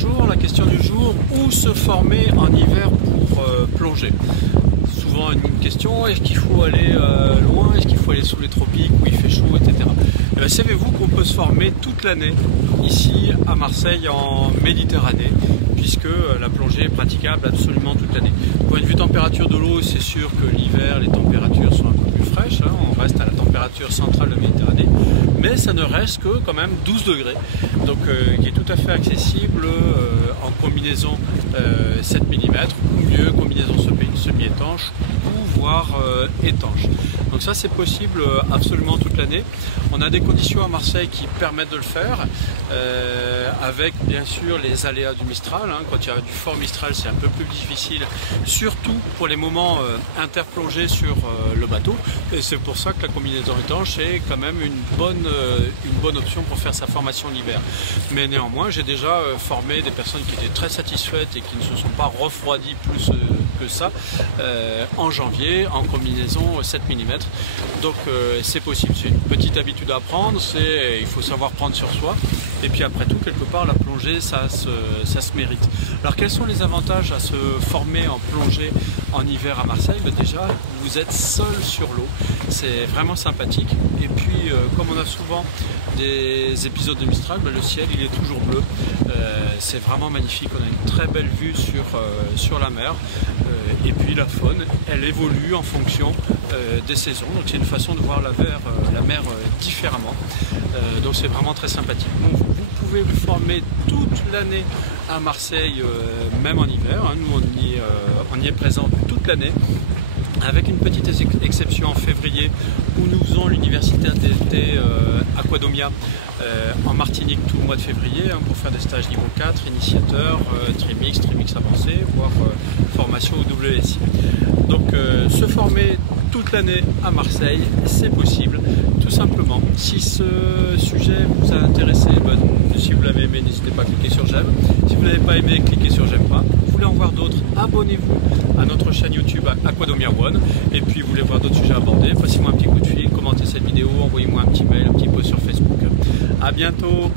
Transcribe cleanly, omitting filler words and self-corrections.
bonjour. La question du jour, où se former en hiver pour plonger? Souvent une question, est-ce qu'il faut aller loin, est-ce qu'il faut aller sous les tropiques où il fait chaud, etc. Savez-vous qu'on peut se former toute l'année ici à Marseille en Méditerranée, puisque la plongée est praticable absolument toute l'année. Point de vue température de l'eau, c'est sûr que l'hiver les températures sont un peu plus fraîches, hein, on reste à la température centrale de la Méditerranée, mais ça ne reste que quand même 12 degrés, donc qui est tout à fait accessible en combinaison 7 mm, ou mieux combinaison semi-étanche, ou voire étanche. Donc ça c'est possible absolument toute l'année. On a des conditions à Marseille qui permettent de le faire, avec bien sûr les aléas du Mistral. Hein. Quand il y a du fort Mistral, c'est un peu plus difficile, surtout pour les moments interplongés sur le bateau. Et c'est pour ça que la combinaison étanche est quand même une bonne option pour faire sa formation l'hiver. Mais néanmoins, j'ai déjà formé des personnes qui étaient très satisfaites et qui ne se sont pas refroidies plus que ça en janvier en combinaison 7 mm. Donc c'est possible, c'est une petite habitude à prendre, il faut savoir prendre sur soi. Et puis après tout, quelque part, la plongée, ça se mérite. Alors quels sont les avantages à se former en plongée en hiver à Marseille? Déjà, vous êtes seul sur l'eau, c'est vraiment sympathique. Et puis, comme on a souvent des épisodes de Mistral, le ciel il est toujours bleu. C'est vraiment magnifique, on a une très belle vue sur la mer. Et puis la faune, elle évolue en fonction des saisons. Donc c'est une façon de voir la mer différemment. Donc c'est vraiment très sympathique. Donc, vous pouvez vous former toute l'année à Marseille, même en hiver. Hein. Nous on y est présent toute l'année, avec une petite exception en février où nous faisons l'université d'été Aquadomia en Martinique tout le mois de février, hein, pour faire des stages niveau 4, initiateur, trimix avancé, voire formation au WSI. Donc se former toute l'année à Marseille, c'est possible, tout simplement. Si ce sujet vous a intéressé, si vous l'avez aimé, n'hésitez pas à cliquer sur j'aime. Si vous ne l'avez pas aimé, cliquez sur j'aime pas. Vous voulez en voir d'autres, abonnez-vous à notre chaîne YouTube Aquadomia One. Et puis vous voulez voir d'autres sujets abordés, passez-moi un petit coup de fil, commentez cette vidéo, envoyez-moi un petit mail, un petit post sur Facebook. À bientôt.